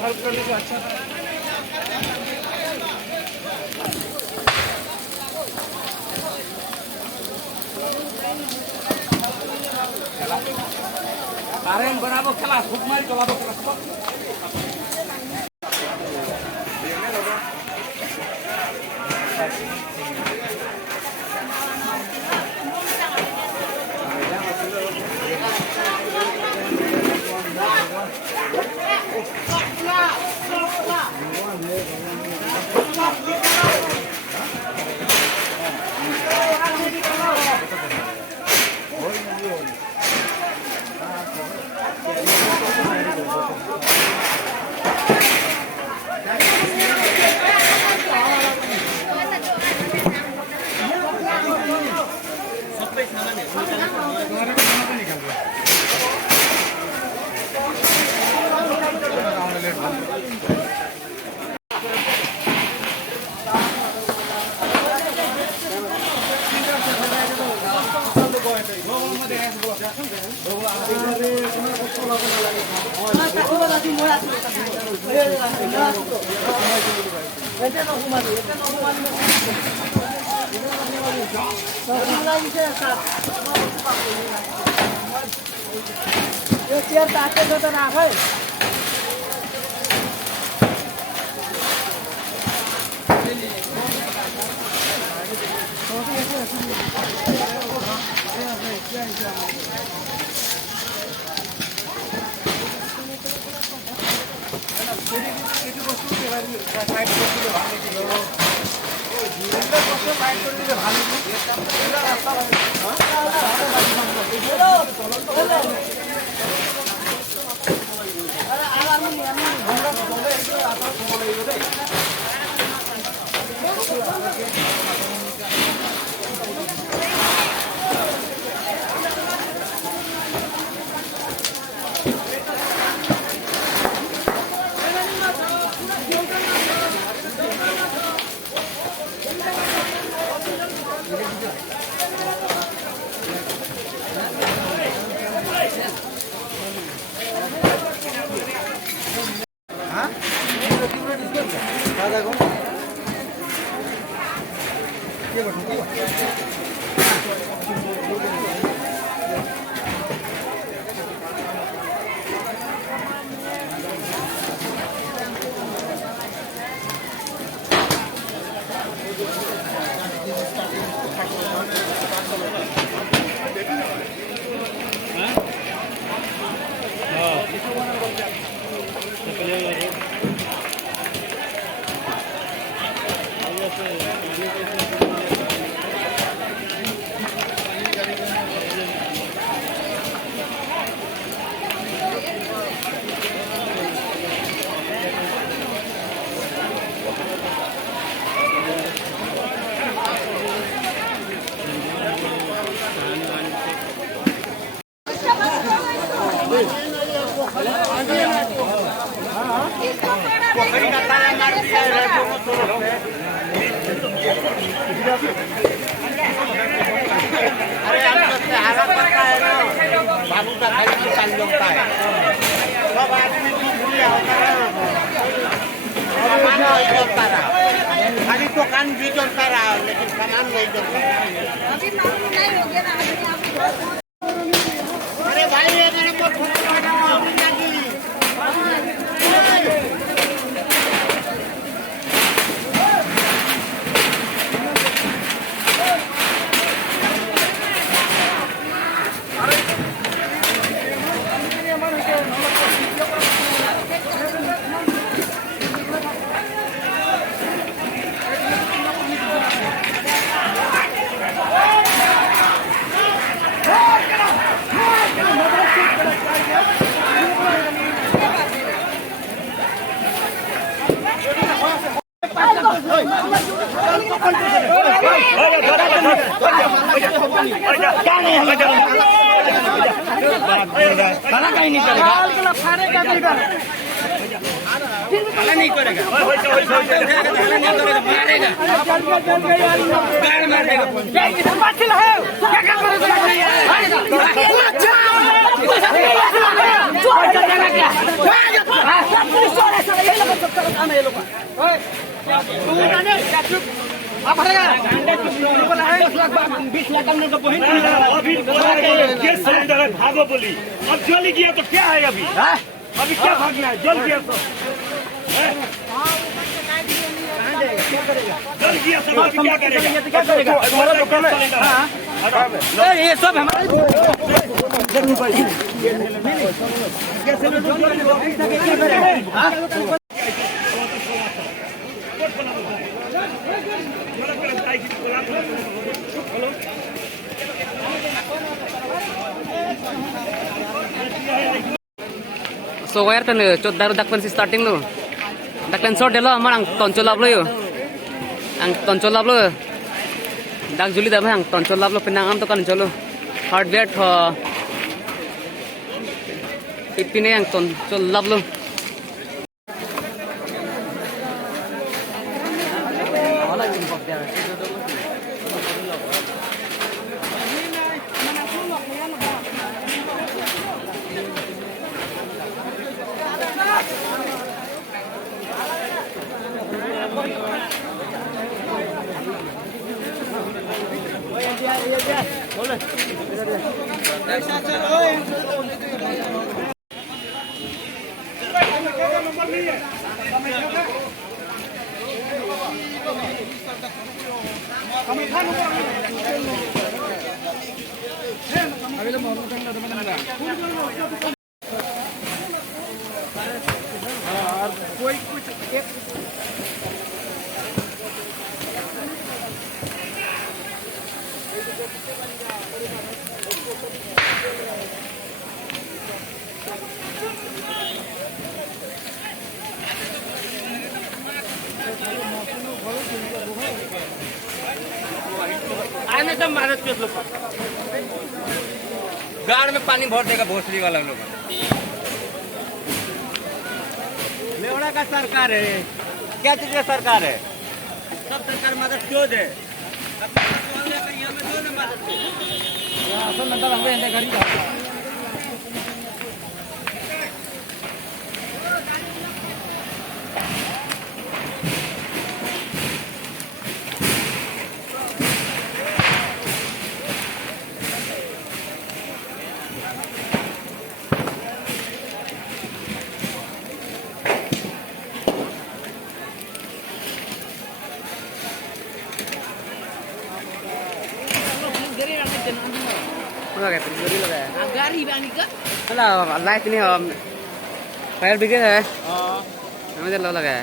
Help करने से अच्छा कारेंट बनाबो खेला खूब मार चलाबो चेयर ताके तो राखे बाबू का खाली किसान लोगता है सब आदमी जलता रहा खाली दुकान भी जलता रहा लेकिन सामान नहीं जलता अरे भाई मेरे को खाना कहीं नहीं करेगा हल्ला नहीं करेगा मारेगा गाड़ मारेगा गैस सिलेंडर है भागो बोली अब जल गया तो क्या है अभी अभी क्या भागना है जल गया तो जल गया तो अभी क्या करेगा ये सब हमारे So where kan cot daru dakpan si starting lo. Dakpan short delo amar ang toncholap lo yo. Ang toncholap lo. Dak juli dah ang toncholap lo pinang am to kan cholo. Hardware tho. Ipine ang toncholap lo. आने सब मारत के लोग गाड़ में पानी भर देगा भोसड़ी वाला लोग लेवड़ा का सरकार है क्या चीज का सरकार है सब सरकार मदद क्यों दे गाड़ी बानी का चला लाइट नहीं फायर ब्रिगेड है हमें लो लगा है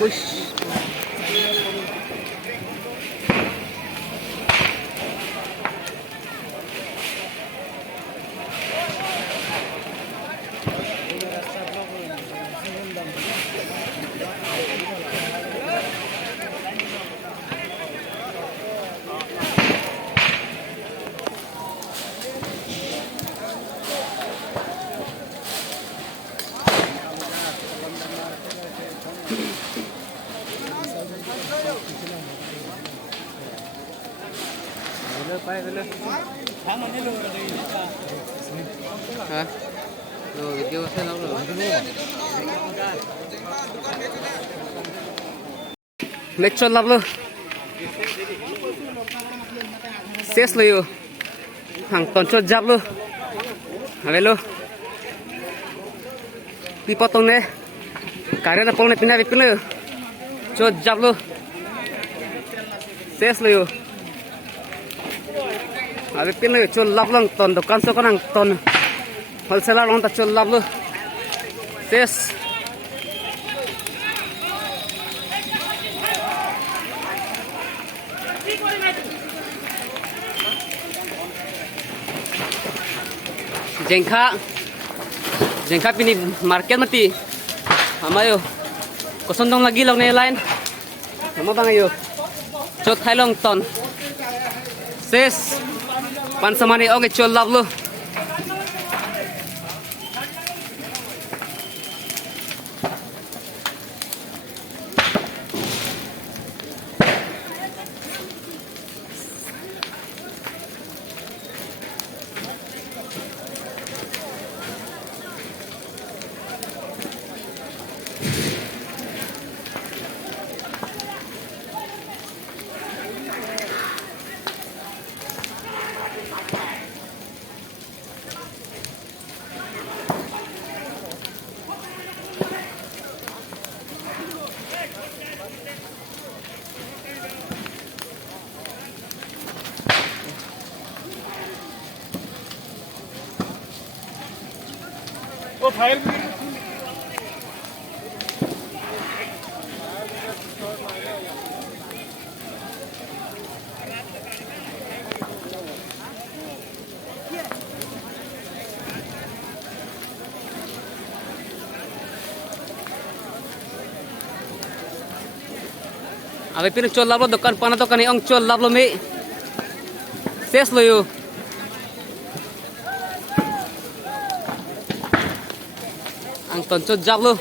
push hả? Rồi video xem đâu rồi? Metro love lo. Ses lo yo. Hang tonchot jab lo. Hale lo. Dipotong ne. Karya na pol ne pindah vipin lo. Chot jab lo. Ses lo yo. Abi pin lo chol love lang ton dokan so kanang ton wholesaler long tak chol lablo ses jengkha pini market mati amayo koson dong lagi long ne line ama bang ayo chot thailong ton ses pansamani oge chol lablo वो fire abe pin chol lablo dokan pana dokan ong chol lablo me ses lo yo ang ton chot jablo